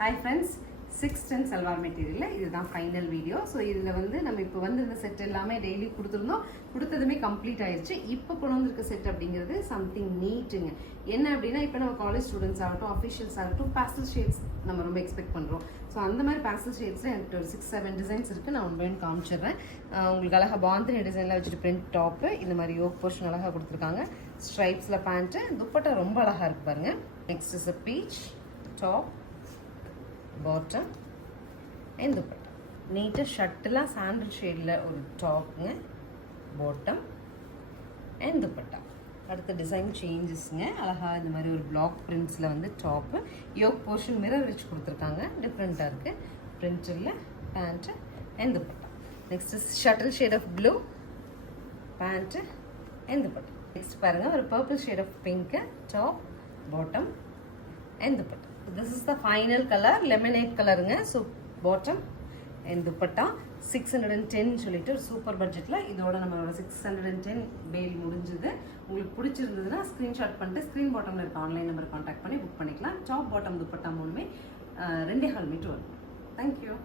Hi friends, 610 salwar material இதுதான் final video. So இதில் வந்து நம்ம இப்போ வந்து இந்த செட் எல்லாமே டெய்லி கொடுத்துருந்தோம். கொடுத்ததுமே கம்ப்ளீட் ஆயிடுச்சு. இப்போ கொண்டு வந்திருக்க செட் அப்படிங்கிறது சம்திங் நீட்டுங்க. என்ன அப்படின்னா இப்போ நம்ம காலேஜ் ஸ்டூடெண்ட்ஸ் ஆகட்டும், அஃபிஷியல்ஸ் ஆகட்டும், பேஸ்டல் ஷேட்ஸ் நம்ம ரொம்ப எக்ஸ்பெக்ட் பண்ணுறோம். ஸோ அந்த மாதிரி பேஸ்டல் ஷேட்ஸில் எனக்கு ஒரு 6-7 டிசைன்ஸ் இருக்குது. நான் ஒன்று காமிச்சிடுறேன். உங்களுக்கு அழகாக பாந்தினி டிசைனில் வச்சுட்டு பிரிண்ட் டாப்பு, இந்த மாதிரி யோக் போர்ஷன் அழகாக கொடுத்துருக்காங்க. ஸ்ட்ரைப்ஸில் பேண்ட்டு, துப்பட்டா ரொம்ப அழகாக இருக்கு பாருங்க. Next is a beach top, bottom and dupatta. நீட்டாக ஷர்ட்லாம் சாண்டல் ஷேடில் ஒரு டாப்புங்க, பாட்டம் அண்ட் துப்பட்டா. அடுத்த டிசைன் சேஞ்சஸ்ங்க. அழகாக இந்த மாதிரி ஒரு பிளாக் பிரிண்ட்ஸில் வந்து டாப்பு, யோக் போர்ஷன் மிரர் வச்சு கொடுத்துருக்காங்க. டிஃப்ரெண்ட்டாக இருக்குது. பிரிண்டில் pant and dupatta. Next shuttle shade of blue, pant and dupatta. Next பாருங்கள், ஒரு purple shade of pink, top, bottom and dupatta. So this is the final color, lemonade colorங்க. So bottom and dupatta 610 சொல்லிட்டு ஒரு சூப்பர் பட்ஜெட்ல இதோட நம்மளோட 610 பேல் முடிஞ்சது. உங்களுக்கு பிடிச்சிருந்ததுன்னா ஸ்கிரீன்ஷாட் பண்ணிட்டு ஸ்க்ரீன் பாட்டம்ல இருக்க ஆன்லைன் நம்பர் கான்டாக்ட் பண்ணி புக் பண்ணிக்கலாம். டாப் பாட்டம் துப்பட்டா மூணுமே 2.5 மீட்டர் வரும். தேங்க்யூ.